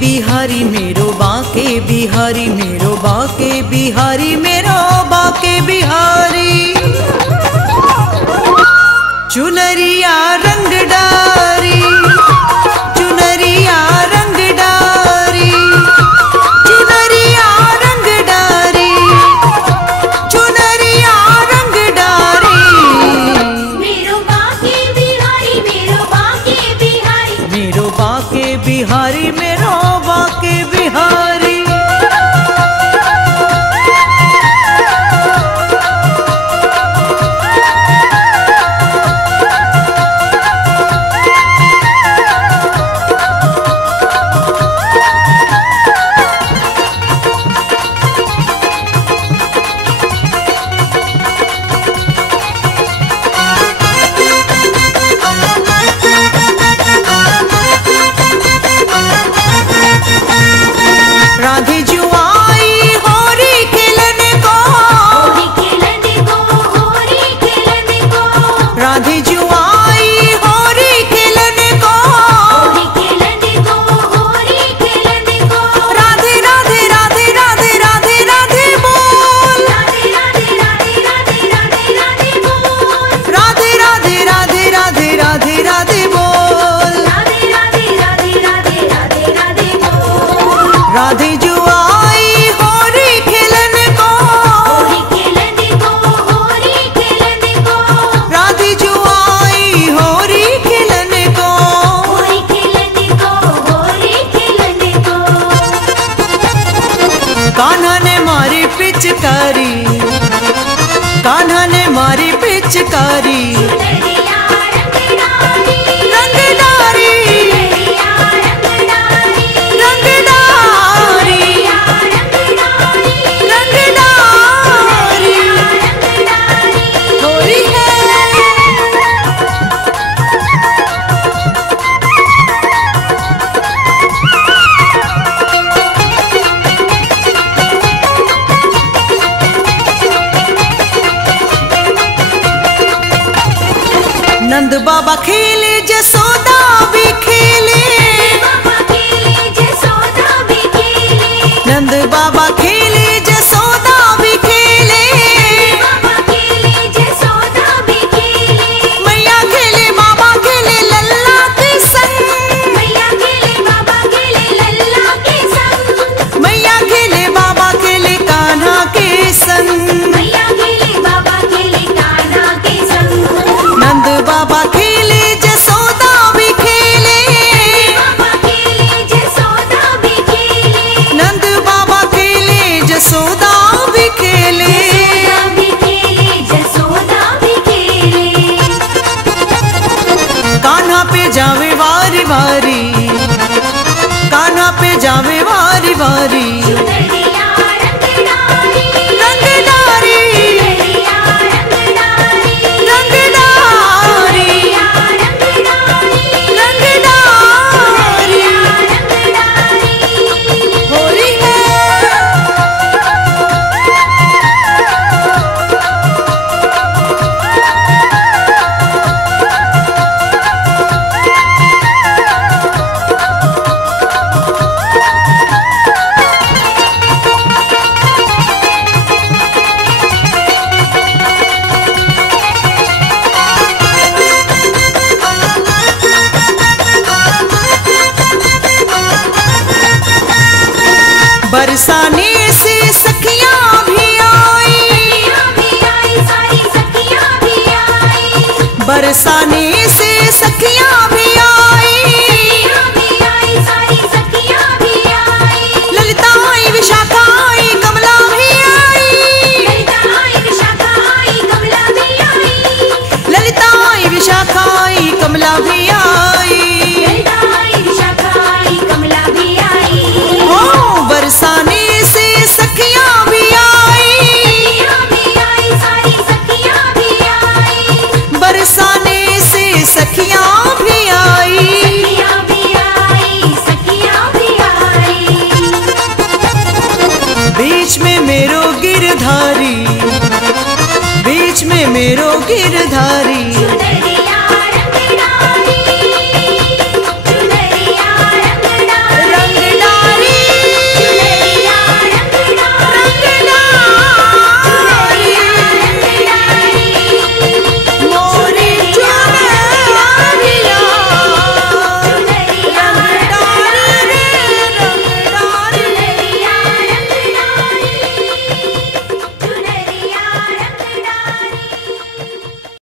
बिहारी मेरो बाके बिहारी मेरो बाके बिहारी मेरो बाके बिहारी। चुनरिया रंग डारी चुनरिया रंग डारी चुनरिया रंग डारी चुनरिया रंग डारी। मेरो बाके बिहारी मेरो बाके बिहारी मेरो बाके बिहारी मेरो बाके बिहारी। राधे जुआई होरी खेलने को होरी खेलने को होरी खेलने को राधे जुआई होरी खेलने को होरी खेलने को होरी खेलने को। राधे राधे राधे राधे राधे राधे बोल राधे राधे राधे राधे राधे राधे बोल राधे राधे राधे राधे राधे राधे बोल। राधे राधे राधे राधे राधे राधे बोल। राधे जुआई होरी खेलने को होरी खेलने को होरी खेलने को राधे जुआई होरी खेलने को। होरी खेलने को होरी खेलने को। कान्हा ने मारी पिचकारी कान्हा ने मारी पिचकारी। चुनरिया रंग डारी रंग डारी चुनरिया रंग डारी रंग डारी चुनरिया रंग डारी रंग डारी रंग डारी। होरी है। नंद बाबा खेले जसोदा भी खेले बाबा खेले जसोदा भी खेले नंद बाबा खेले जसोदा भी खेले। बाबा खेले जसोदा भी खेले मैया खेले बाबा खेले लल्ला के संग मैया खेले बाबा खेले लल्ला के संग मैया खेले बाबा खेले कान्हा के संग। मैया खेले बाबा खेले कान्हा के संग नंद बाबा खेले जसोदा भी खेले बाबा खेले जसोदा भी खेले नंद बाबा खेले जसोदा भी खेले। जसोदा भी खेले जसोदा भी खेले। कान्हा पे जावे वारी वारी कान्हा पे जावे वारी वारी। चुनरिया रंग डारी रंग डारी चुनरिया रंग डारी रंग डारी चुनरिया रंग डारी रंग डारी रंग डारी। होरी है। बरसाने से सखियां भी आई सखियां भी आई सारी सखियां भी आई बरसा